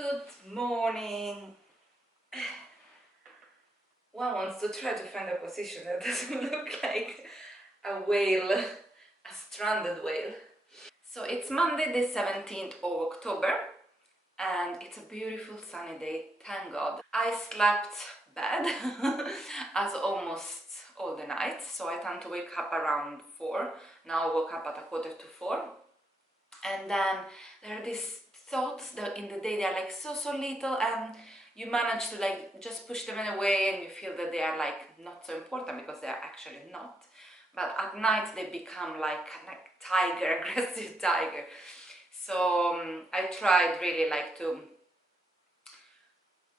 Good morning. One wants to try to find a position that doesn't look like a whale, a stranded whale. So it's Monday the 17th of October and it's a beautiful sunny day, thank God. I slept bad as almost all the night, so I tend to wake up around 4. Now I woke up at a quarter to 4. And then there are these thoughts that in the day they are like so little, and you manage to like just push them away and you feel that they are like not so important because they are actually not, but at night they become like a tiger, aggressive tiger. So I tried really like to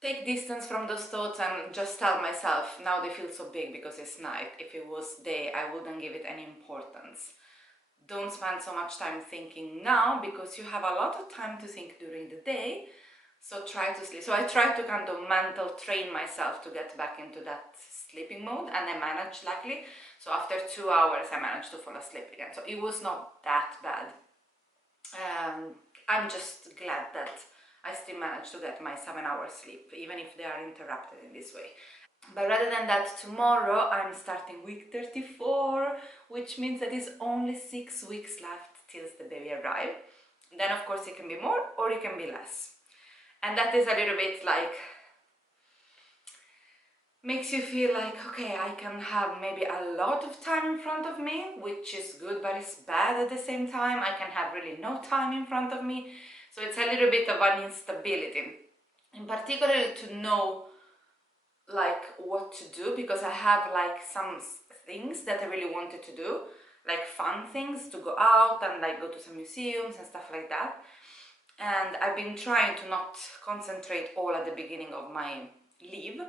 take distance from those thoughts and just tell myself now they feel so big because it's night. If it was day, I wouldn't give it any importance. Don't spend so much time thinking now because you have a lot of time to think during the day, so try to sleep. So I try to kind of mental train myself to get back into that sleeping mode, and I managed, luckily. So after 2 hours I managed to fall asleep again, so it was not that bad. I'm just glad that I still managed to get my 7 hours sleep, even if they are interrupted in this way. But rather than that, tomorrow I'm starting week 34, which means that it's only 6 weeks left till the baby arrives. Then of course it can be more or it can be less. And that is a little bit like, makes you feel like, okay, I can have maybe a lot of time in front of me, which is good, but it's bad at the same time. I can have really no time in front of me. So it's a little bit of an instability. In particular, to know like what to do, because I have like some things that I really wanted to do, like fun things, to go out and like go to some museums and stuff like that. And I've been trying to not concentrate all at the beginning of my leave.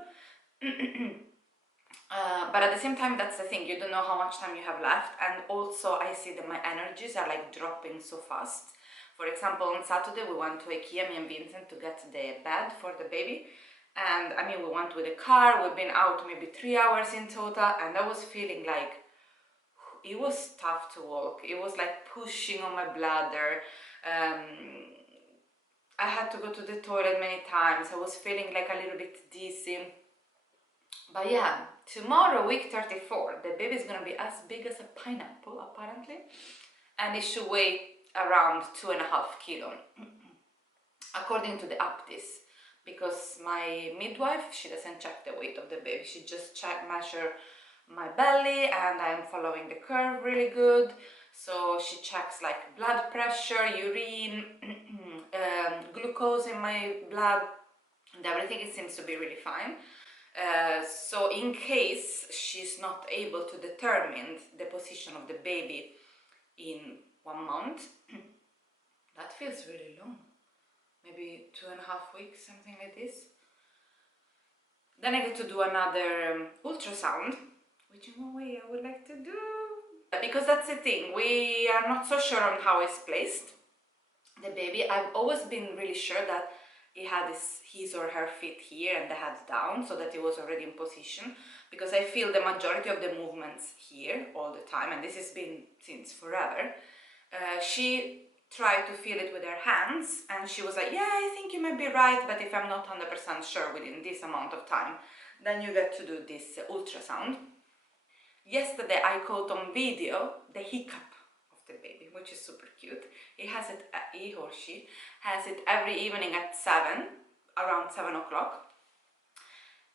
But at the same time, that's the thing, you don't know how much time you have left, and also I see that my energies are like dropping so fast. For example, on Saturday we went to IKEA, me and Vincent, to get the bed for the baby, and I mean we went with a car, we've been out maybe 3 hours in total, and I was feeling like it was tough to walk. It was like pushing on my bladder. I had to go to the toilet many times. I was feeling like a little bit dizzy. But yeah, tomorrow, week 34, the baby is gonna be as big as a pineapple, apparently, and it should weigh around 2.5 kilos, according to the Aptis, because my midwife, she doesn't check the weight of the baby, she just measure my belly, and I'm following the curve really good. So she checks like blood pressure, urine, glucose in my blood, and everything. It seems to be really fine. So in case she's not able to determine the position of the baby in 1 month, that feels really long, maybe 2.5 weeks, something like this. Then I get to do another ultrasound, which in one way I would like to do. Because that's the thing, we are not so sure on how it's placed, the baby. I've always been really sure that he had his or her feet here and the head down, so that it was already in position, because I feel the majority of the movements here all the time, and this has been since forever. She tried to feel it with her hands, and she was like, yeah, I think you might be right, but if I'm not 100% sure within this amount of time, then you get to do this ultrasound. Yesterday I caught on video the hiccup of the baby, which is super cute. He or she has it every evening at 7, around 7 o'clock.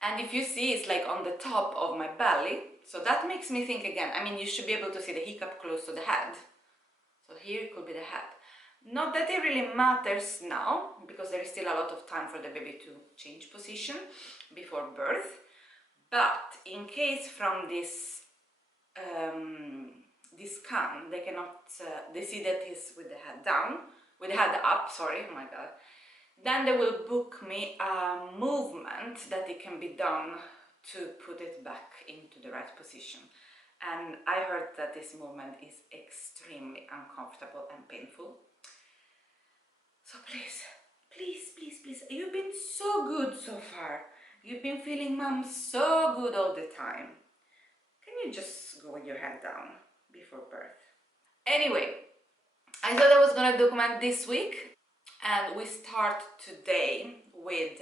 And if you see, it's like on the top of my belly. So that makes me think again, I mean, you should be able to see the hiccup close to the head. So here it could be the head. Not that it really matters now, because there is still a lot of time for the baby to change position before birth. But in case from this scan they cannot, they see that he's with the head down, with the head up, sorry, oh my god, then they will book me a movement that it can be done to put it back into the right position. And I heard that this movement is extremely uncomfortable and painful. So please, please, please, please, you've been so good so far. You've been feeling mom so good all the time. Can you just go with your head down before birth? Anyway, I thought I was gonna document this week. And we start today with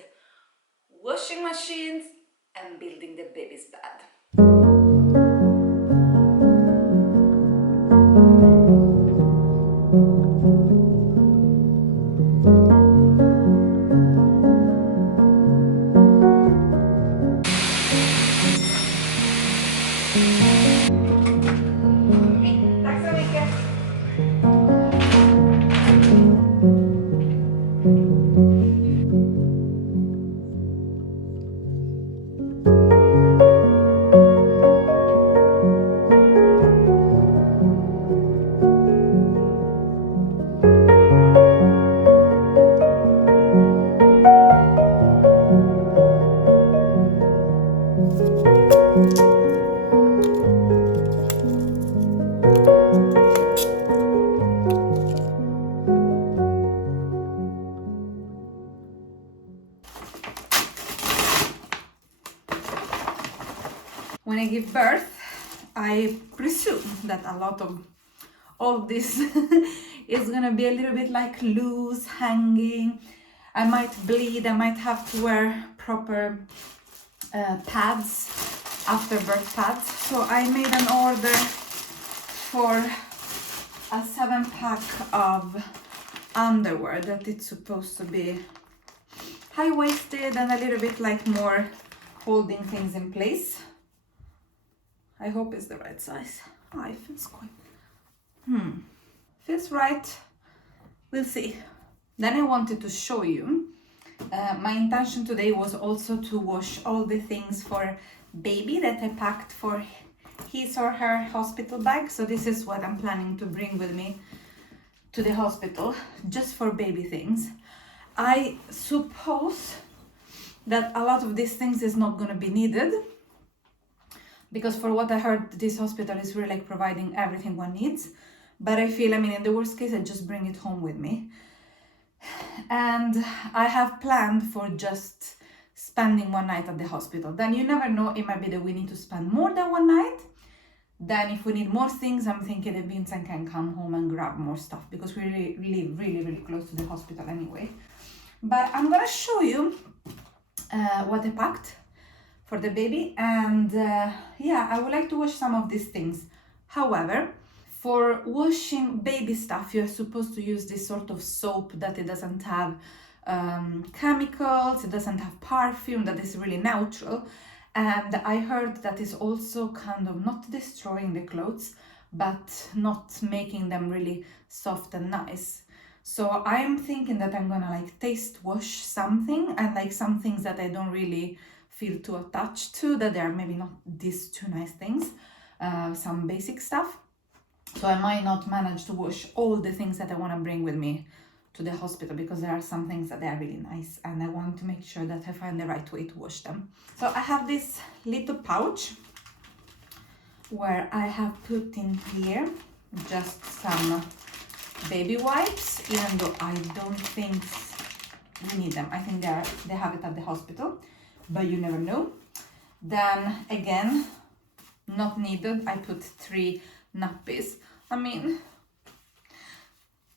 washing machines and building the baby's bed. Tack så mycket. When I give birth, I presume that a lot of all this is gonna be a little bit like loose, hanging. I might bleed, I might have to wear proper pads, after birth pads. So I made an order for a 7-pack of underwear that it's supposed to be high-waisted and a little bit like more holding things in place. I hope it's the right size. Oh, it feels quite... Feels right. We'll see. Then I wanted to show you. My intention today was also to wash all the things for baby that I packed for his or her hospital bag. So this is what I'm planning to bring with me to the hospital, just for baby things. I suppose that a lot of these things is not going to be needed, because for what I heard, this hospital is really like providing everything one needs. But I feel, I mean, in the worst case, I just bring it home with me. And I have planned for just spending one night at the hospital. Then you never know, it might be that we need to spend more than one night. Then if we need more things, I'm thinking that Vincent can come home and grab more stuff, because we live really close to the hospital anyway. But I'm gonna show you what I packed for the baby, and yeah, I would like to wash some of these things. However, for washing baby stuff, you're supposed to use this sort of soap that it doesn't have chemicals, it doesn't have perfume, that is really neutral. And I heard that is also kind of not destroying the clothes, but not making them really soft and nice. So I'm thinking that I'm gonna like taste wash something, and like some things that I don't really feel too attached to, that they are maybe not these two nice things, some basic stuff. So I might not manage to wash all the things that I want to bring with me to the hospital, because there are some things that they are really nice and I want to make sure that I find the right way to wash them. So I have this little pouch where I have put in here just some baby wipes, even though I don't think we need them. I think they have it at the hospital, but you never know. Then again, not needed, I put 3 nappies. I mean,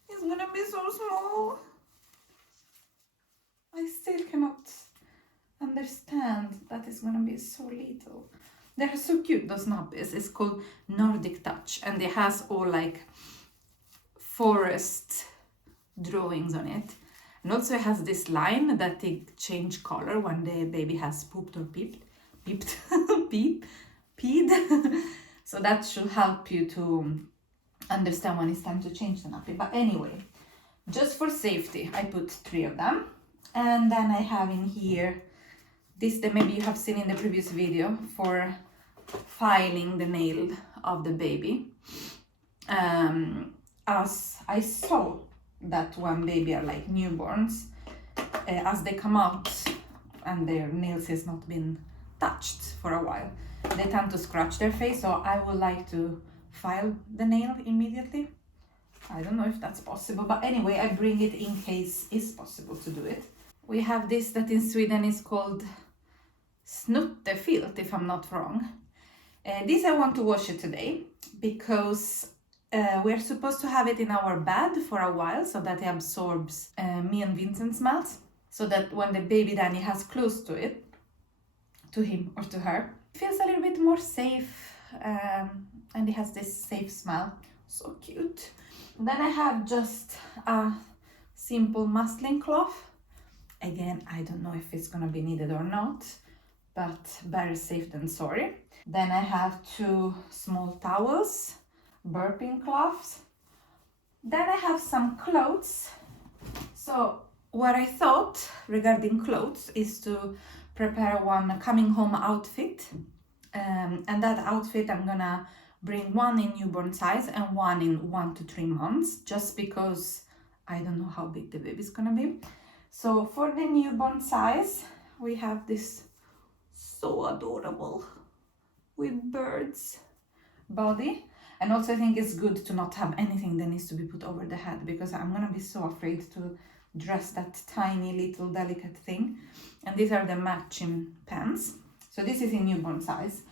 it's gonna be so small. I still cannot understand that it's gonna be so little. They're so cute, those nappies. It's called Nordic Touch, and it has all like forest drawings on it. And also it has this line that it change color when the baby has pooped or peed. So that should help you to understand when it's time to change the nappy. But anyway, just for safety, I put 3 of them. And then I have in here this that maybe you have seen in the previous video for filing the nail of the baby. As I saw that when baby are like newborns, as they come out and their nails has not been touched for a while, they tend to scratch their face. So I would like to file the nail immediately. I don't know if that's possible, but anyway, I bring it in case it's possible to do it. We have this that in Sweden is called snuttefilt, if I'm not wrong. This I want to wash it today because we're supposed to have it in our bed for a while so that it absorbs me and Vincent's smells, so that when the baby Danny has close to it, to him or to her, it feels a little bit more safe, and it has this safe smell. So cute. Then I have just a simple muslin cloth. Again, I don't know if it's gonna be needed or not, but better safe than sorry. Then I have 2 small towels, burping cloths. Then I have some clothes. So what I thought regarding clothes is to prepare one coming home outfit, and that outfit I'm gonna bring one in newborn size and one in 1 to 3 months, just because I don't know how big the baby's gonna be. So for the newborn size, we have this so adorable with birds body. And also I think it's good to not have anything that needs to be put over the head, because I'm gonna be so afraid to dress that tiny little delicate thing. And these are the matching pants. So this is in newborn size.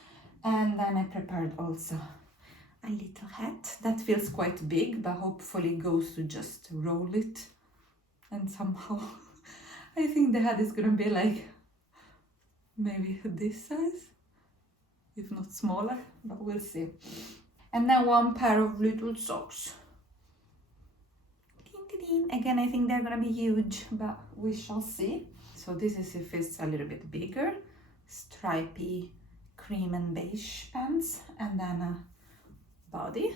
And then I prepared also a little hat that feels quite big, but hopefully goes to just roll it. And somehow I think the hat is gonna be like maybe this size, if not smaller, but we'll see. And then 1 pair of little socks. Again, I think they're gonna be huge, but we shall see. So this is if it's a little bit bigger, stripy cream and beige pants, and then a body.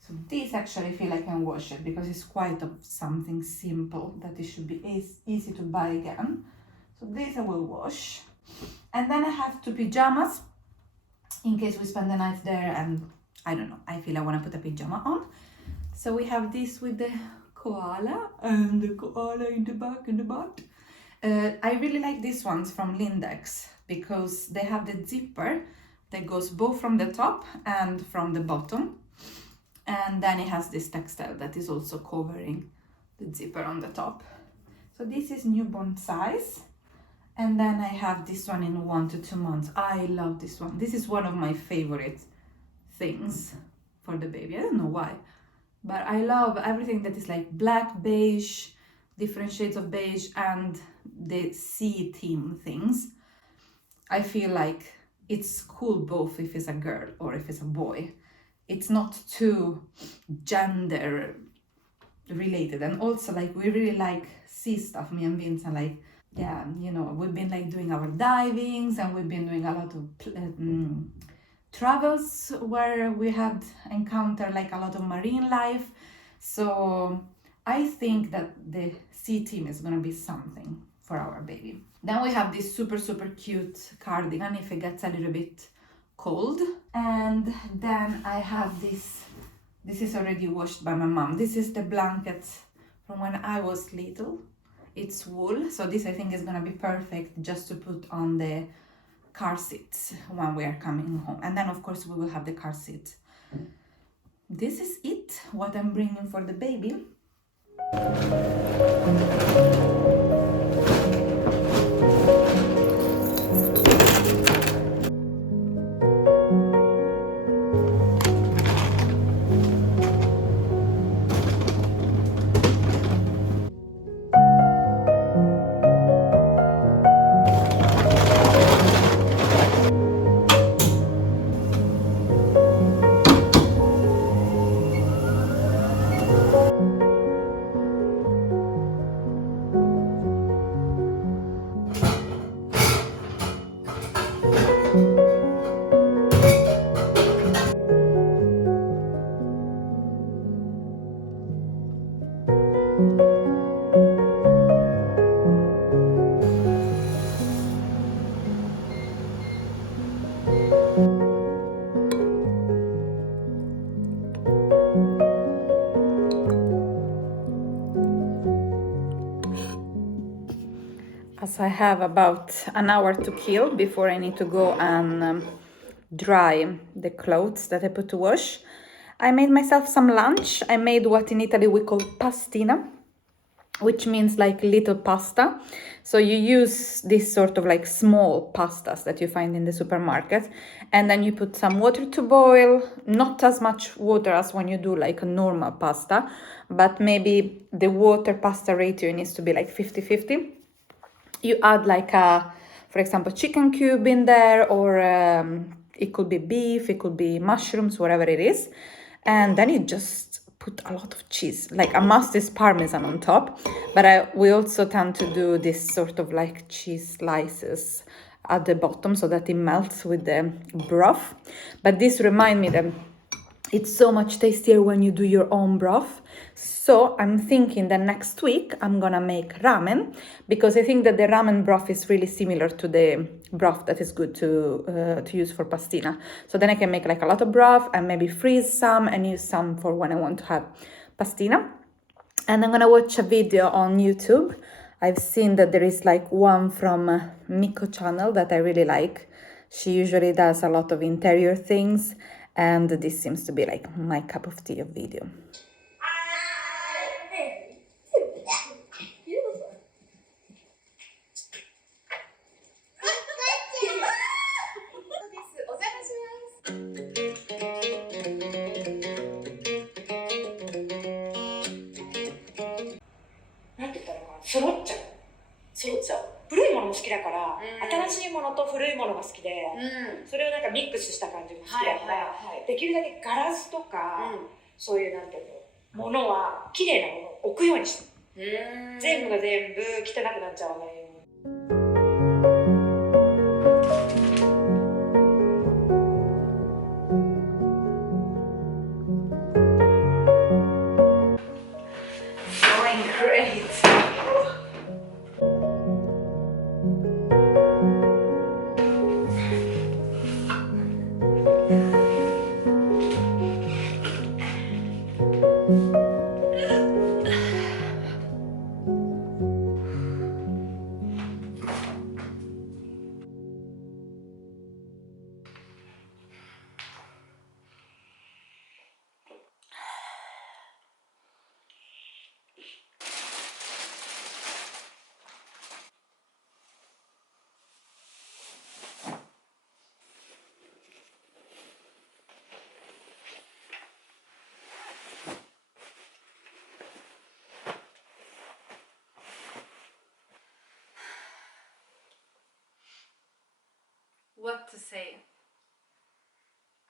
So these actually feel like I can wash it, because it's quite of something simple that it should be easy to buy again. So these I will wash. And then I have 2 pajamas in case we spend the night there and I don't know, I feel I want to put a pajama on. So we have this with the koala and the koala in the back and the butt. I really like these ones from Lindex because they have the zipper that goes both from the top and from the bottom. And then it has this textile that is also covering the zipper on the top. So this is newborn size. And then I have this one in 1 to 2 months. I love this one. This is one of my favorite things for the baby. I don't know why, but I love everything that is like black, beige, different shades of beige, and the sea theme things. I feel like it's cool both if it's a girl or if it's a boy. It's not too gender related. And also, like, we really like sea stuff, me and Vince, and like, yeah, you know, we've been like doing our divings, and we've been doing a lot of travels where we had encountered like a lot of marine life. So I think that the sea team is gonna be something for our baby. Then we have this super cute cardigan if it gets a little bit cold. And then I have this is already washed by my mom. This is the blanket from when I was little. It's wool, so this I think is gonna be perfect just to put on the car seats when we are coming home. And then of course we will have the car seat. This is it, what I'm bringing for the baby. As I have about an hour to kill before I need to go and dry the clothes that I put to wash, I made myself some lunch. I made what in Italy we call pastina. which means like little pasta. So you use this sort of like small pastas that you find in the supermarket, and then you put some water to boil, not as much water as when you do like a normal pasta, but maybe the water pasta ratio needs to be like 50-50. You add like a, for example, chicken cube in there, or it could be beef, it could be mushrooms, whatever it is. And then you just put a lot of cheese. Like a must is parmesan on top, but we also tend to do this sort of like cheese slices at the bottom so that it melts with the broth. But this remind me that it's so much tastier when you do your own broth. So I'm thinking that next week I'm gonna make ramen, because I think that the ramen broth is really similar to the broth that is good to use for pastina. So then I can make like a lot of broth and maybe freeze some and use some for when I want to have pastina. And I'm gonna watch a video on YouTube. I've seen that there is like one from Miko channel that I really like. She usually does a lot of interior things, and this seems to be like my cup of tea of video. Going great. What to say?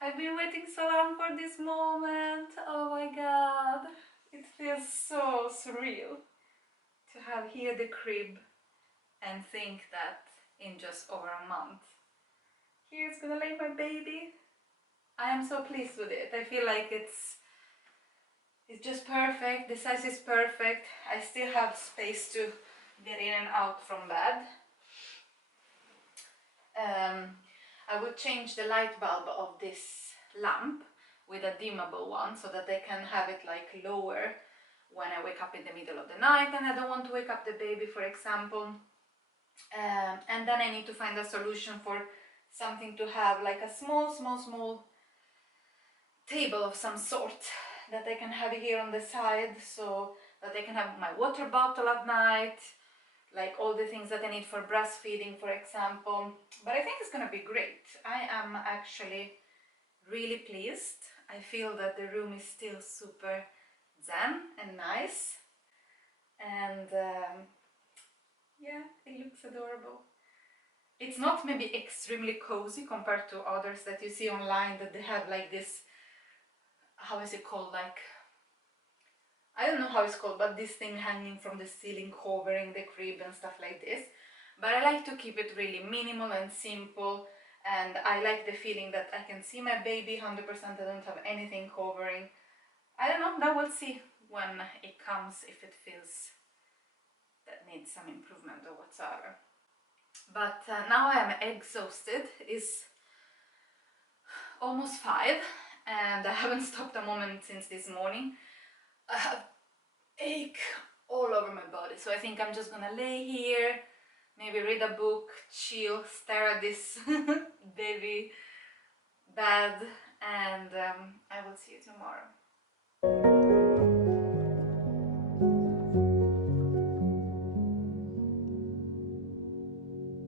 I've been waiting so long for this moment. Oh my god. It feels so surreal to have here the crib and think that in just over a month, here's gonna lay my baby. I am so pleased with it. I feel like it's just perfect. The size is perfect. I still have space to get in and out from bed. I would change the light bulb of this lamp with a dimmable one so that I can have it like lower when I wake up in the middle of the night and I don't want to wake up the baby, for example. And then I need to find a solution for something to have like a small table of some sort that I can have here on the side, so that I can have my water bottle at night, like all the things that I need for breastfeeding, for example. But I think it's gonna be great. I am actually really pleased. I feel that the room is still super zen and nice, and yeah, it looks adorable. It's not maybe extremely cozy compared to others that you see online, that they have like this, how is it called, like, I don't know how it's called, but this thing hanging from the ceiling covering the crib and stuff like this. But I like to keep it really minimal and simple, and I like the feeling that I can see my baby 100%. I don't have anything covering. I don't know, now we'll see when it comes, if it feels that needs some improvement or whatsoever. But now I am exhausted. It's almost 5 and I haven't stopped a moment since this morning. I have ache all over my body, so I think I'm just gonna lay here, maybe read a book, chill, stare at this baby bed, and I will see you tomorrow.